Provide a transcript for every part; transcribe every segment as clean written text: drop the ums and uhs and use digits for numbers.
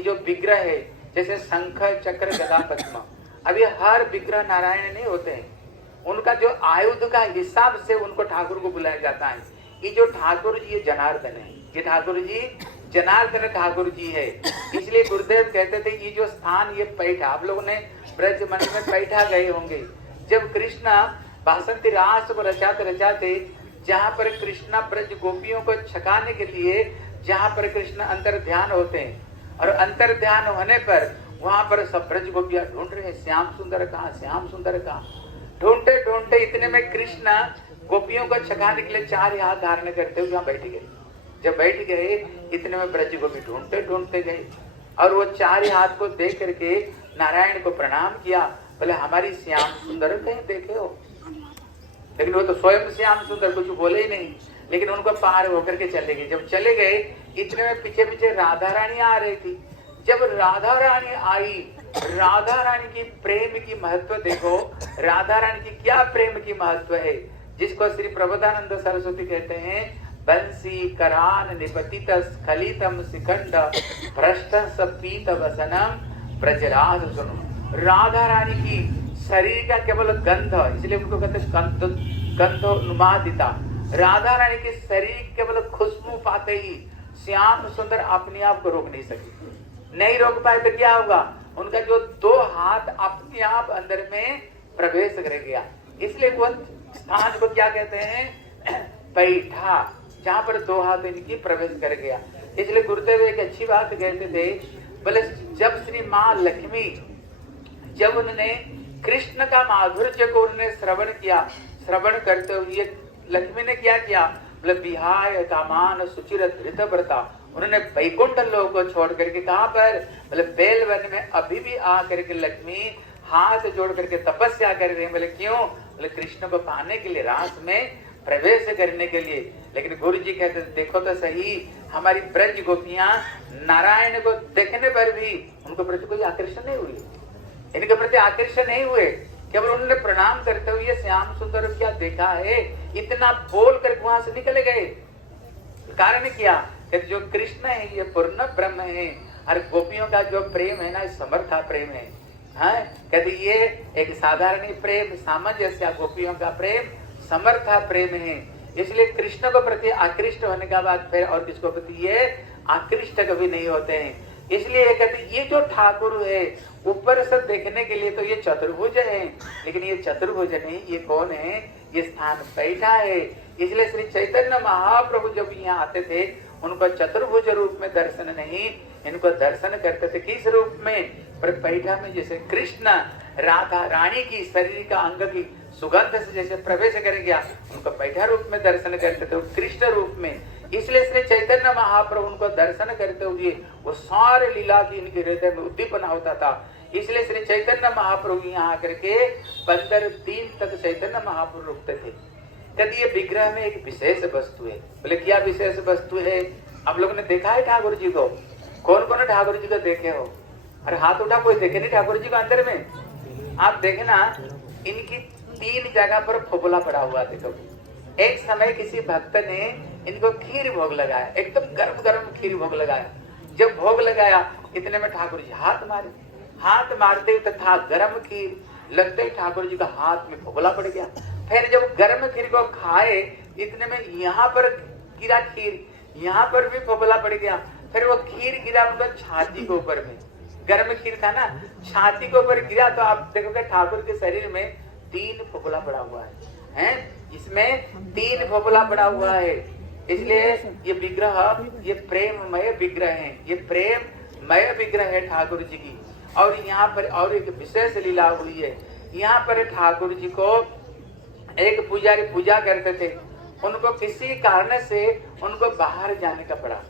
जो विग्रह है जैसे शंख चक्र गदा पद्म, अभी हर विग्रह नारायण नहीं होते हैं, उनका जो आयुध का हिसाब से उनको ठाकुर को बुलाया जाता है। ये जो ठाकुर जी ये जनार्दन है, ये ठाकुर जी जनार्दन ठाकुर जी है। इसलिए गुरुदेव कहते थे ये जो स्थान ये पैठा, आप लोगों ने ब्रज मन में पैठा गए होंगे, जब कृष्णा बासंती रास को रचाते रचाते जहाँ पर कृष्णा ब्रज गोपियों को छकाने के लिए जहाँ पर कृष्ण अंतर ध्यान होते हैं, और अंतर ध्यान होने पर वहां पर सब ब्रज गोपियां ढूंढ रहे हैं श्याम सुंदर कहाँ, श्याम सुंदर कहाँ। ढूंढते ढूंढते इतने में कृष्ण गोपियों को छकाने के लिए 4 हाथ धारण करते हुए वहां बैठ गए। जब बैठ गए इतने में ब्रज गोपी ढूंढते ढूंढते गए और वो 4 हाथ को देख करके नारायण को प्रणाम किया, बोले हमारी श्याम सुंदर कहीं देखे हो? लेकिन वो तो स्वयं श्याम सुंदर कुछ बोले ही नहीं, लेकिन उनको पार होकर के चले गए। जब चले गए इतने में पीछे पीछे राधा रानी आ रही थी। जब राधा रानी आई, राधा रानी की प्रेम की महत्व देखो, राधा रानी की क्या प्रेम की महत्व है, जिसको श्री प्रबोधानंद सरस्वती कहते हैं, बंसी करान निपतित स्खलितम शिखंड भ्रष्ट सपीत वसनम ब्रजराज सुनो। राधा रानी की शरीर का केवल गंध, इसलिए उनको कहते हैं गंधोन्मादिता। राधा रानी के शरीर केवल खुशबू पाते ही श्याम सुंदर अपने आप को रोक नहीं सके। नहीं रोक पाए तो क्या होगा, उनका जो 2 हाथ अपने आप अंदर में प्रवेश कर गया। इसलिए वो स्थान को क्या कहते हैं, पैठा, जहाँ पर 2 हाथ इनकी प्रवेश कर गया। इसलिए गुरुदेव एक अच्छी बात कहते थे, बोले जब श्री माँ लक्ष्मी जब उन्होंने कृष्ण का माधुर्य को उन्होंने श्रवण किया, श्रवण करते हुए लक्ष्मी ने क्या किया, बोले विहाय कामान सुचिर धृत व्रता, उन्होंने वैकुंठ लोक को छोड़ करके कहाँ पर, बोले बेलवन में अभी भी आ करके लक्ष्मी हाथ जोड़ करके तपस्या कर रहे हैं। बोले क्यों, बोले कृष्ण को पाने के लिए, रास में प्रवेश करने के लिए। लेकिन गुरु जी कहते देखो तो सही, हमारी ब्रज गोपियां नारायण को देखने पर भी उनको प्रति कोई आकर्षण नहीं हुई, इनके प्रति आकर्षण नहीं हुए, केवल उन्होंने प्रणाम करते हुए श्याम सुंदर क्या देखा है, इतना बोल कर वहां से निकले गए। कारण क्या, जो कृष्ण है ये पूर्ण ब्रह्म है, और गोपियों का जो प्रेम है ना, समर्था प्रेम है। हाँ, कहते ये एक साधारण प्रेम, सामंजस्य, गोपियों का प्रेम समर्था प्रेम है। इसलिए कृष्ण को प्रति आकृष्ट होने का बाद फिर और किसको प्रति ये आकृष्ट कभी नहीं होते हैं। इसलिए ये कहते ये जो ठाकुर है ऊपर से देखने के लिए तो ये चतुर्भुज है, लेकिन ये चतुर्भुज नहीं, ये कौन है, ये स्थान बैठा है। इसलिए श्री चैतन्य महाप्रभु जब यहाँ आते थे उनको चतुर्भुज रूप में दर्शन नहीं, इनको दर्शन करते थे किस रूप में, पर बैठा में। जैसे कृष्ण राधा रानी की शरीर का अंग की सुगंध से जैसे प्रवेश कर गया, उनको बैठा रूप में दर्शन करते थे, कृष्ण रूप में। इसलिए श्री चैतन्य महाप्रभु उनको दर्शन करते हुए वो सारे लीला की इनके हृदय में उद्दीपना होता था। इसलिए श्री चैतन्य महाप्रभु यहाँ आकर के 15 दिन तक चैतन्य महाप्रभु रुकते थे। कहते ये विग्रह में एक विशेष वस्तु है। बोले क्या विशेष वस्तु है, आप लोगों ने देखा है ठाकुर जी को? कौन कौन ठाकुर जी को देखे हो? अरे हाथ उठा, कोई देखे नहीं ठाकुर जी को अंदर में? आप देखना इनकी 3 जगह पर फोबला पड़ा हुआ। देखो एक समय किसी भक्त ने इनको खीर भोग लगाया, एकदम गर्म गर्म खीर भोग लगाया। जब भोग लगाया इतने में ठाकुर जी हाथ मारे, हाथ मारते तथा गर्म खीर लगते ही ठाकुर जी का हाथ में फोबला पड़ गया। फिर जब गर्म खीर को खाए इतने में यहाँ पर गिरा खीर, यहाँ पर भी फोबला पड़ गया। फिर वो खीर गिरा उनका छाती के ऊपर में, गर्म खीर था ना, छाती के ऊपर गिरा तो आप देखोगे ठाकुर के शरीर में 3 फोबला पड़ा हुआ है, इसमें 3 फोबला पड़ा हुआ है। इसलिए ये विग्रह ये प्रेममय विग्रह है, ये प्रेममय विग्रह है ठाकुर जी की। और यहाँ पर और एक विशेष लीला हुई है। यहाँ पर ठाकुर जी को एक पुजारी पूजा करते थे, उनको किसी कारण से उनको बाहर जाने का पड़ा।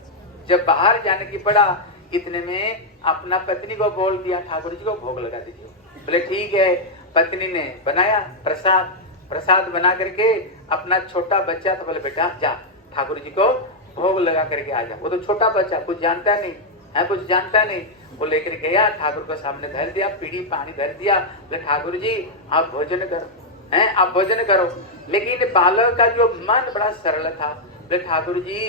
जब बाहर जाने की पड़ा इतने में अपना पत्नी को बोल दिया ठाकुर जी को भोग लगा दीजिए। बोले ठीक है। पत्नी ने बनाया प्रसाद, प्रसाद बना करके अपना छोटा बच्चा तो बोले बेटा जा ठाकुर जी को भोग लगा करके आ जा। वो तो छोटा बच्चा कुछ जानता नहीं है, कुछ जानता नहीं। वो लेकर गया ठाकुर को सामने धर दिया, पीढ़ी पानी धर दिया। बोले ठाकुर जी आप भोजन करो, हैं आप भोजन करो। लेकिन बालक का जो मन बड़ा सरल था, बोले ठाकुर जी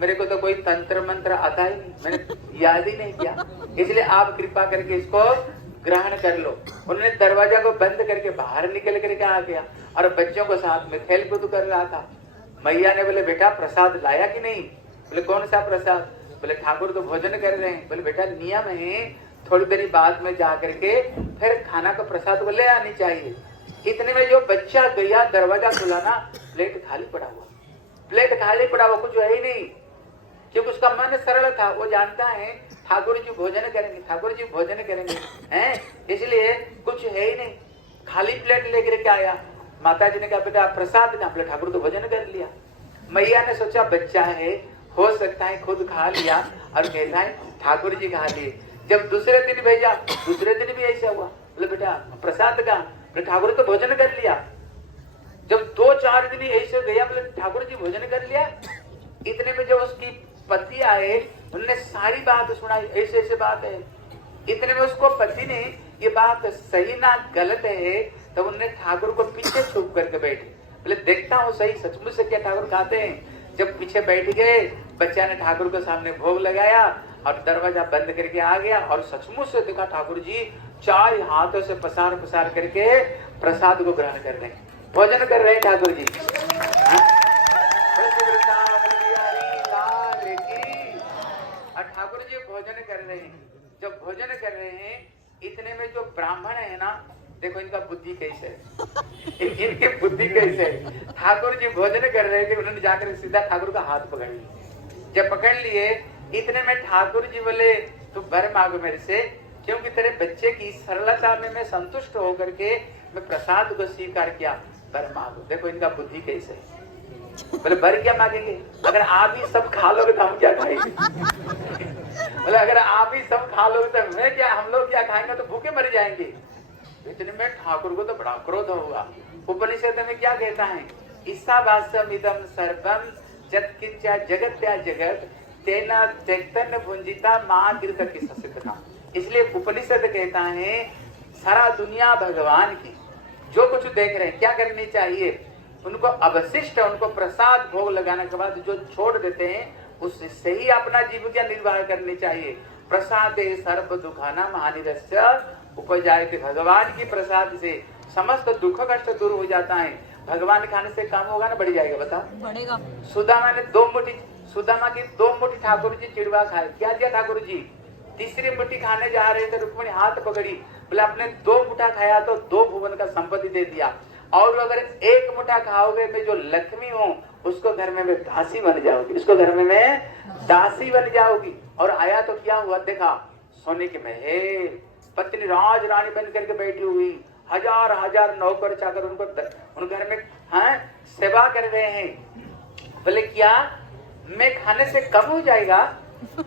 मेरे को तो कोई तंत्र मंत्र आता ही नहीं, मैंने याद ही नहीं किया, इसलिए आप कृपा करके इसको ग्रहण कर लो। उन्होंने दरवाजा को बंद करके बाहर निकल करके आ गया और बच्चों को साथ में खेल कूद कर रहा था। मैया ने बोले बेटा प्रसाद लाया कि नहीं? बोले कौन सा प्रसाद? बोले ठाकुर तो भोजन कर रहे हैं। बोले बेटा नियम है थोड़ी देरी बाद में जा करके फिर खाना का प्रसाद को ले आनी चाहिए। इतने में जो बच्चा गया दरवाजा खुला ना, प्लेट खाली पड़ा हुआ, प्लेट खाली पड़ा हुआ, कुछ है ही नहीं, क्योंकि उसका मन सरल था। वो जानता है ठाकुर जी भोजन करेंगे, ठाकुर जी भोजन करेंगे हैं, इसलिए कुछ है ही नहीं, खाली प्लेट लेकर के आया। माता जी ने कहा बेटा प्रसाद ना, बोले ठाकुर तो भोजन कर लिया। मैया ने सोचा बच्चा है, हो सकता है खुद खा लिया और कहता है ठाकुर जी खा लिए। जब दूसरे दिन भेजा, दूसरे दिन भी ऐसा हुआ, बोले बेटा प्रसाद का, बोले ठाकुर तो भोजन कर लिया। जब 2-4 दिन ऐसे गया, बोले ठाकुर जी भोजन कर लिया। इतने में जब उसकी पति आए, उन्होंने सारी बात सुनाई, ऐसे ऐसे बात है। इतने में उसको पति ने ये बात सही ना गलत है, तब उन्होंने ठाकुर को पीछे छुप करके बैठे, बोले देखता हूँ सही सचमुच से क्या ठाकुर खाते हैं। जब पीछे बैठ गए, बच्चा ने ठाकुर के सामने भोग लगाया और दरवाजा बंद करके आ गया और सचमुच से देखा ठाकुर जी चाय हाथों से पसार पसार करके प्रसाद को ग्रहण कर रहे हैं, भोजन कर रहे हैं ठाकुर जी। और ठाकुर जी भोजन कर रहे हैं। जब भोजन कर रहे हैं, इतने में जो ब्राह्मण है ना, देखो इनका बुद्धि कैसे है, इनकी बुद्धि कैसे है। ठाकुर जी भोजन कर रहे थे, उन्होंने जाकर सीधा ठाकुर का हाथ पकड़ लिया। जब पकड़ लिए, इतने में ठाकुर जी बोले तू वर मांगो मेरे से, क्योंकि तेरे बच्चे की सरलता में मैं संतुष्ट होकर के मैं प्रसाद को स्वीकार किया, वर मांगो। देखो इनका बुद्धि कैसे है। बोले वर क्या मांगेंगे, अगर आप ही सब खा लोगे तो हम क्या खाएंगे। बोले अगर आप ही सब खा लोगे तो मैं क्या, हम लोग क्या खाएंगे, तो भूखे मर जाएंगे। इतने में ठाकुर को तो बड़ा क्रोध होगा। उपनिषद में क्या कहता है, ईसावास्यम इदम सर्वम जत्किंचा जगत्या जगत तेना चैतन्य भुंजिता मां कीर्त की ससिद्धता। इसलिए उपनिषद कहता है सारा दुनिया भगवान की, जो कुछ देख रहे हैं क्या करनी चाहिए, उनको अवशिष्ट, उनको प्रसाद भोग लगाने के बाद जो छोड़ देते हैं उससे ही अपना जीविका निर्वाह करनी चाहिए। प्रसादे सर्व दुखाना महानिरस्य उपजाए थे। भगवान की प्रसाद से समस्त दुख कष्ट दूर हो जाता है। भगवान खाने से काम होगा ना बढ़ जाएगा, बताओ बढ़ेगा। सुदामा ने 2 मुट्ठी, सुदामा की 2 मुट्ठी ठाकुर जी चिड़वा खाए, क्या दिया ठाकुर जी? तीसरी मुट्ठी खाने जा रहे थे, रुक्मिणी हाथ पकड़ी, बोले आपने 2 मुठ्ठा खाया तो 2 भुवन का संपत्ति दे दिया, और अगर 1 मुठ्ठा खाओगे मैं जो लक्ष्मी हूँ उसको घर में मैं दासी बन जाऊंगी, उसको घर में मैं दासी बन जाऊंगी। और आया तो क्या हुआ, देखा सोने के महल, पत्नी राज रानी बन करके बैठी हुई, हजार हजार नौकर चाकर उनको उन घर में सेवा कर रहे हैं। बोले क्या मैं खाने से कम हो जाएगा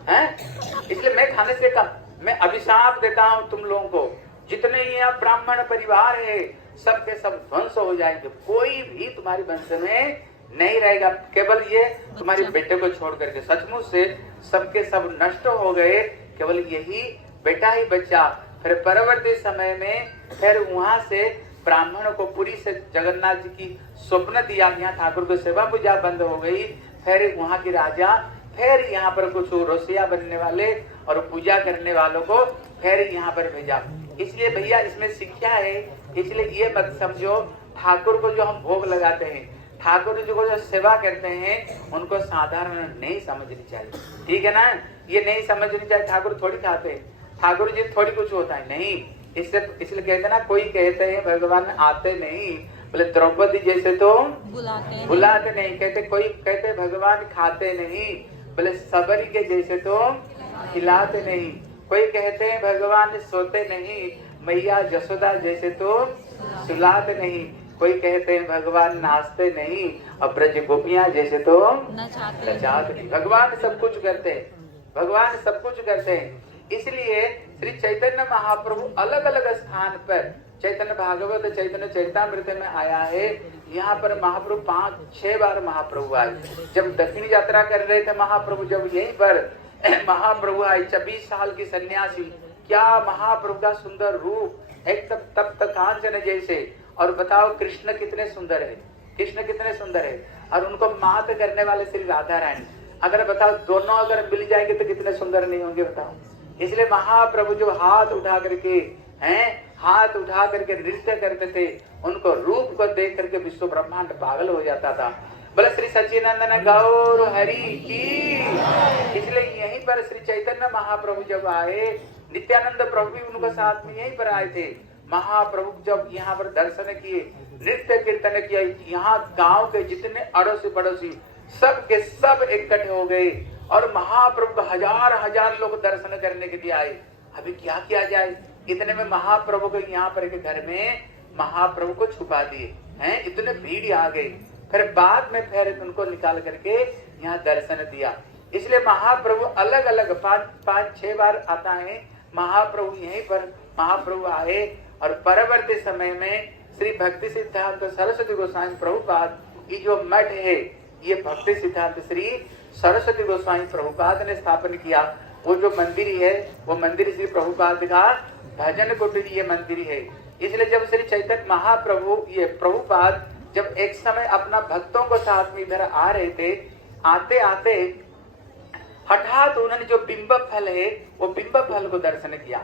हैं? इसलिए मैं खाने से कम, मैं अभिशाप देता हूं तुम लोगों को, जितने ये ब्राह्मण परिवार है सबके सब ध्वंस हो जाएंगे, कोई भी तुम्हारी वंश में नहीं रहेगा, केवल ये तुम्हारे बेटे को छोड़ करके। सचमुच से सबके सब नष्ट हो गए, केवल यही बेटा ही बचा। फिर परवर्ती समय में फिर वहां से ब्राह्मणों को पुरी से जगन्नाथ जी की स्वप्न दिया, यहाँ ठाकुर को सेवा पूजा बंद हो गई। फिर वहां की राजा फिर यहाँ पर कुछ रोसिया बनने वाले और पूजा करने वालों को फिर यहाँ पर भेजा। इसलिए भैया इसमें शिक्षा है, इसलिए ये मत समझो ठाकुर को जो हम भोग लगाते हैं, ठाकुर जी को जो सेवा करते हैं, उनको साधारण नहीं समझनी चाहिए, ठीक है ना। ये नहीं समझनी चाहिए ठाकुर थोड़ी खाते हैं, ठाकुर जी थोड़ी कुछ होता है, नहीं। इससे इसलिए कहते ना, कोई कहते हैं भगवान आते नहीं, बोले द्रौपदी जैसे तो बुलाते नहीं, कहते कोई कहते भगवान खाते नहीं, बोले सबरी के जैसे तो खिलाते नहीं, कोई कहते हैं भगवान सोते नहीं, मैया जसोदा जैसे तो सुलाते नहीं, कोई कहते हैं भगवान नाचते नहीं और ब्रज गोपियां जैसे तो नचाते नहीं। भगवान सब कुछ करते हैं, भगवान सब कुछ करते हैं। इसलिए श्री चैतन्य महाप्रभु अलग अलग स्थान पर, चैतन्य भागवत चैतन्य चरितामृत में आया है, यहाँ पर महाप्रभु 5-6 बार महाप्रभु आए। जब दक्षिण यात्रा कर रहे थे महाप्रभु, जब यहीं पर महाप्रभु आए, 26 साल की सन्यासी, क्या महाप्रभु का सुंदर रूप, एक तप्त कांचन जैसे। और बताओ कृष्ण कितने सुंदर है, कृष्ण कितने सुंदर है। और उनको मात करने वाले श्री राधा रानी, अगर बताओ दोनों अगर मिल जाएंगे तो कितने सुंदर नहीं होंगे बताओ। इसलिए महाप्रभु जो हाथ उठा करके हाथ उठा करके नृत्य करते थे, उनको रूप को देख करके विश्व ब्रह्मांड पागल हो जाता था। बोले श्री सच्चिदानंद गौर हरि की। इसलिए यहीं पर श्री चैतन्य महाप्रभु जब आए, नित्यानंद प्रभु भी उनके साथ में यहीं पर आए थे। महाप्रभु जब यहाँ पर दर्शन किए, नृत्य कीर्तन किया, यहाँ गांव के जितने अड़ोसी पड़ोसी सब के सब इकट्ठे हो गए और महाप्रभु हजार हजार लोग दर्शन करने के लिए आए। अभी क्या किया जाए, इतने में महाप्रभु को यहाँ पर के घर में महाप्रभु को छुपा दिए हैं, इतने भीड़ आ गई। फिर बाद में फिर उनको निकाल करके यहाँ दर्शन दिया। इसलिए महाप्रभु अलग अलग पांच छह बार आता है। महाप्रभु यहीं पर महाप्रभु आए और परवर्ती समय में श्री भक्ति सिद्धांत सरस्वती गोस्वामी प्रभुपाद, ये जो मठ है ये भक्ति सिद्धांत श्री सरस्वती गोस्वामी प्रभुपाद ने स्थापन किया। वो जो मंदिर है वो मंदिर श्री प्रभुपाद का भजन कुटीर ये मंदिर है। इसलिए जब श्री चैतन्य महाप्रभु ये प्रभुपाद जब एक समय अपना भक्तों को साथ में इधर आ रहे थे, आते आते हठात उन्होंने जो बिंब फल है वो बिंब फल को दर्शन किया।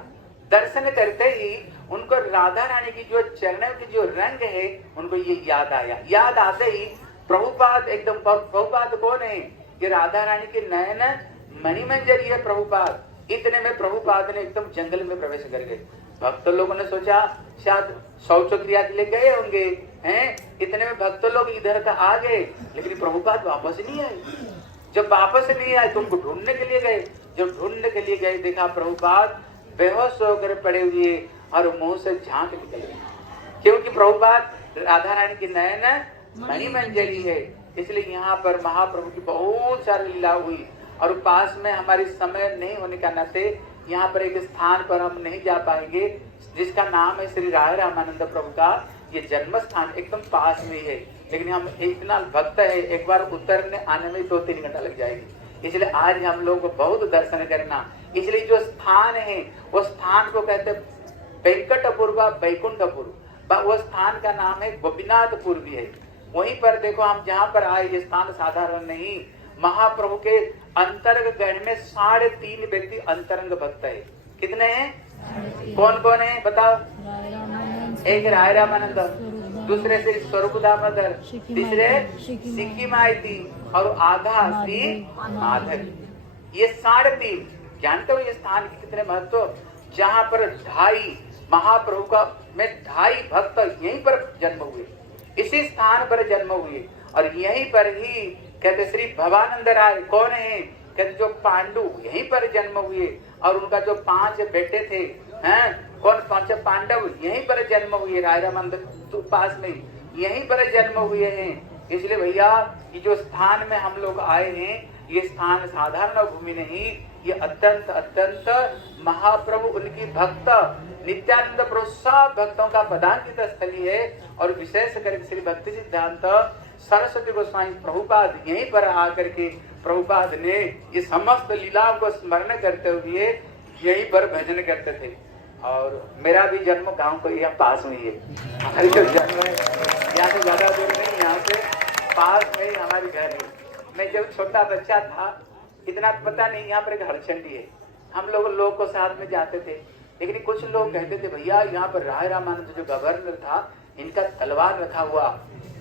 दर्शन करते ही उनको राधा रानी की जो चरणों की जो रंग है उनको ये याद आया। याद आते ही प्रभुपाद एकदम, प्रभुपाद कौन है, ये राधा रानी के नयन मणिमंजरी है प्रभुपाद। इतने में प्रभुपाद ने एकदम जंगल में प्रवेश कर गए। भक्त लोगों ने सोचा शायद शौच क्रिया के लिए गए होंगे हैं। इतने में भक्त लोग इधर का आ गए, लेकिन प्रभुपाद वापस नहीं आए। जब वापस नहीं आए तो उनको ढूंढने के लिए गए। जब ढूंढने के लिए गए देखा प्रभुपाद बेहोश होकर पड़े हुए और मुंह से झांक निकल गए, क्योंकि प्रभुपाद राधा रानी की नयन मणिमंजरी है। इसलिए यहाँ पर महाप्रभु की बहुत सारी लीला हुई और पास में हमारी समय नहीं होने का नाते यहाँ पर एक स्थान पर हम नहीं जा पाएंगे जिसका नाम है श्री राय रामानंद प्रभु का ये जन्म स्थान एकदम पास में है। लेकिन हम इतना भक्त है, एक बार उतरने आने में 2-3 घंटा लग जाएगी। इसलिए आज हम लोग को बहुत दर्शन करना। इसलिए जो स्थान है वो स्थान को कहते वेंकटपुर व बैकुंठपुर, वो स्थान का नाम है गोपीनाथपुर भी है। वहीं पर देखो हम जहाँ पर आए ये स्थान साधारण नहीं। महाप्रभु के अंतरंग गण में 3.5 व्यक्ति अंतरंग भक्त है। कितने हैं, कौन कौन है बताओ? एक राय रामानंद, दूसरे से स्वरूप दामोदर, तीसरे सिक्की माइती और आधा श्री माधव। ये 3.5 जानते हो ये स्थान के कितने महत्व। जहाँ पर 2.5 महाप्रभु का में 2.5 भक्त यहीं पर जन्म हुए, इसी स्थान पर जन्म हुए। और यहीं पर ही कहते श्री भवानंद राय कौन है, कहते जो पांडु यहीं पर जन्म हुए और उनका जो 5 बेटे थे हैं, कौन 5 पांडव यहीं पर जन्म हुए। राय रामानंद पास में यहीं पर जन्म हुए हैं। इसलिए भैया ये जो स्थान में हम लोग आए हैं ये स्थान साधारण भूमि नहीं, ये अत्यंत अत्यंत महाप्रभु उनकी भक्त नित्यानंद प्रभु सब भक्तों का पदांकित स्थली है। और विशेष करके श्री भक्ति सिद्धांत सरस्वती गोस्वामी प्रभुपाद यहीं पर आकर के प्रभुपाद ने ये समस्त लीलाओं को स्मरण करते हुए यहीं पर भजन करते थे। और मेरा भी जन्म गांव को यहाँ पास में ही है। हमारी जो जन्म है यहाँ से ज्यादा दूर नहीं, यहाँ से पास में ही हमारी घर है। मैं जब छोटा बच्चा था इतना पता नहीं, यहाँ पर एक हरचंडी है, हम लोग को साथ में जाते थे। लेकिन कुछ लोग कहते थे भैया यहाँ पर राय रामानंद जो गवर्नर था इनका तलवार रखा हुआ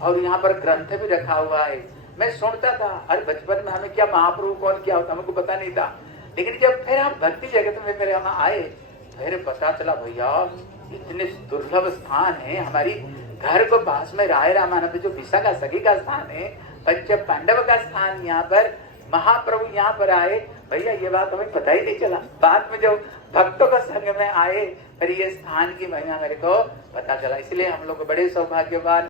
और यहाँ पर ग्रंथ भी रखा हुआ है। मैं सुनता था, अरे बचपन में हमें क्या महाप्रभु कौन क्या होता हमको पता नहीं था। लेकिन जब फिर हम भक्ति जगत में फिर हम आए फिर पता चला भैया इतने दुर्लभ स्थान है। हमारी घर को पास में राय रामानंद जो विशाखा सखी का स्थान है, पंच पांडव का स्थान, यहाँ पर महाप्रभु यहाँ पर आए। भैया ये बात हमें पता ही नहीं चला। बाद में जब भक्तों का संग में आए फिर ये स्थान की महिमा मेरे को पता चला। इसलिए हम लोग बड़े सौभाग्यवान